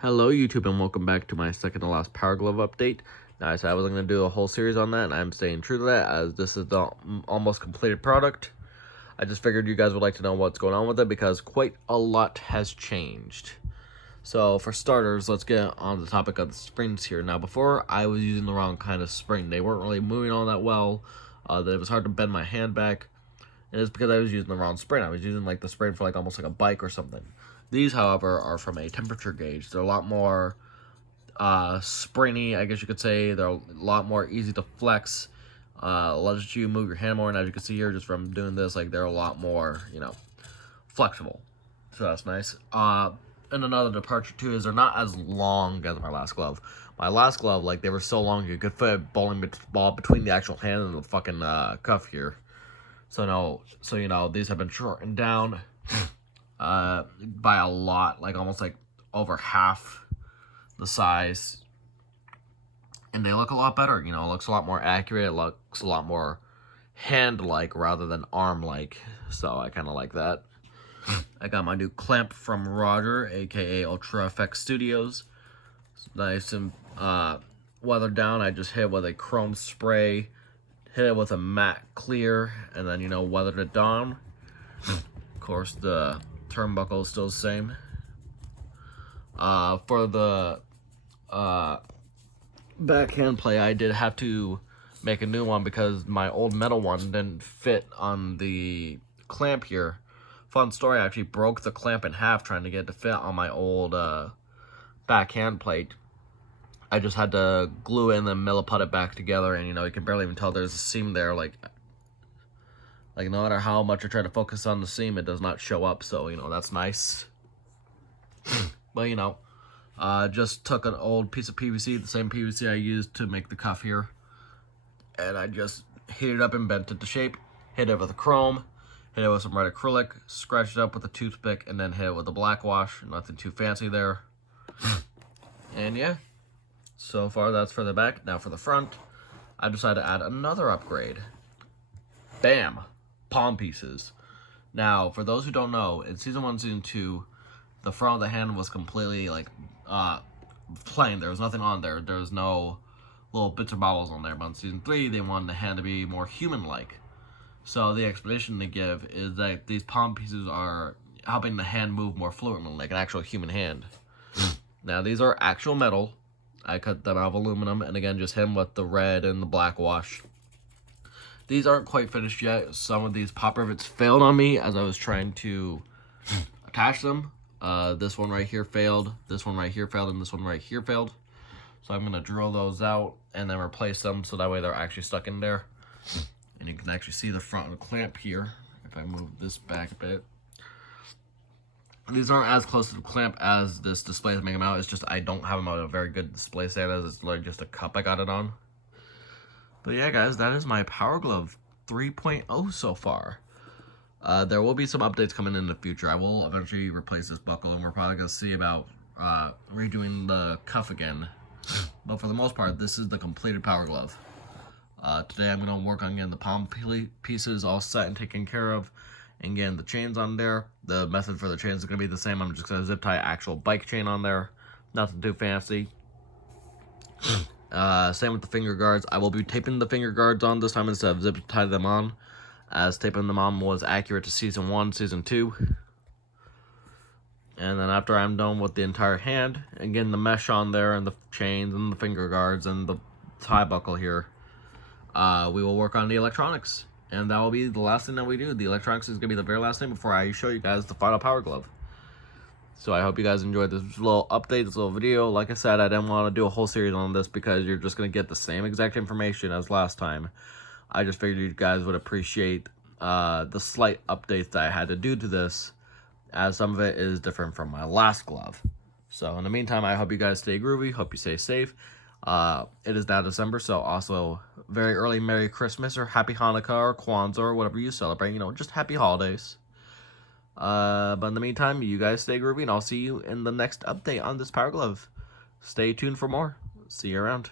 Hello YouTube and welcome back to my second to last Power Glove update. Now I said I wasn't going to do a whole series on that, and I'm staying true to that as this is the almost completed product. I just figured you guys would like to know what's going on with it because quite a lot has changed. So for starters, let's get on the topic of the springs here. Now before I was using the wrong kind of spring. They weren't really moving all that well. That it was hard to bend my hand back. And it's because I was using the wrong spring. I was using like the spring for like almost like a bike or something. These, however, are from a temperature gauge. They're a lot more springy, I guess you could say. They're a lot more easy to flex. Lets you move your hand more, and as you can see here, just from doing this, like they're a lot more, flexible. So that's nice. And another departure too is they're not as long as my last glove. My last glove, like they were so long you could fit a bowling ball between the actual hand and the fucking cuff here. So these have been shortened down by a lot, like almost like over half the size, and they look a lot better. It looks a lot more accurate. It looks a lot more hand-like rather than arm-like, so I kind of like that. I got my new clamp from Roger, aka Ultra Effects Studios. It's nice and weathered down. I just hit it with a chrome spray, hit it with a matte clear, and then weathered it down. Of course, the turnbuckle is still the same. For the backhand play, I did have to make a new one because my old metal one didn't fit on the clamp here. Fun story, I actually broke the clamp in half trying to get it to fit on my old backhand plate. I just had to glue it and then milliput it back together, and you can barely even tell there's a seam there. Like no matter how much I try to focus on the seam, it does not show up, so that's nice. But just took an old piece of PVC, the same PVC I used to make the cuff here, and I just heated it up and bent it to shape, hit it with a chrome, hit it with some red acrylic, scratched it up with a toothpick, and then hit it with a black wash. Nothing too fancy there. And yeah, so far that's for the back. Now for the front, I decided to add another upgrade. Bam! Palm pieces. Now, for those who don't know, in Season 1, Season 2, the front of the hand was completely, plain. There was nothing on there. There was no little bits or bobbles on there. But in Season 3, they wanted the hand to be more human-like. So the explanation they give is that these palm pieces are helping the hand move more fluently, like an actual human hand. Now, these are actual metal. I cut them out of aluminum, and again, just hit them with the red and the black wash. These aren't quite finished yet. Some of these pop rivets failed on me as I was trying to attach them. This one right here failed, this one right here failed, and this one right here failed. So I'm going to drill those out and then replace them so that way they're actually stuck in there. And you can actually see the front of the clamp here if I move this back a bit. These aren't as close to the clamp as this display is making them out. It's just I don't have them on a very good display stand as it's like just a cup I got it on. But yeah, guys, that is my Power Glove 3.0 so far. There will be some updates coming in the future. I will eventually replace this buckle, and we're probably going to see about redoing the cuff again. But for the most part, this is the completed Power Glove. Today I'm going to work on getting the palm pieces all set and taken care of, and getting the chains on there. The method for the chains is going to be the same. I'm just going to zip tie actual bike chain on there. Nothing too fancy. Same with the finger guards. I will be taping the finger guards on this time instead of zip tie them on, as taping them on was accurate to Season 1, Season 2. And then after I'm done with the entire hand, and getting the mesh on there, and the chains, and the finger guards, and the tie buckle here, we will work on the electronics. And that will be the last thing that we do. The electronics is going to be the very last thing before I show you guys the final Power Glove. So I hope you guys enjoyed this little update, this little video. Like I said, I didn't want to do a whole series on this because you're just going to get the same exact information as last time. I just figured you guys would appreciate the slight updates that I had to do to this, as some of it is different from my last glove. So in the meantime, I hope you guys stay groovy, hope you stay safe. It is now December, so also very early Merry Christmas or Happy Hanukkah or Kwanzaa or whatever you celebrate, just happy holidays. But in the meantime, you guys stay groovy, and I'll see you in the next update on this Power Glove. Stay tuned for more. See you around.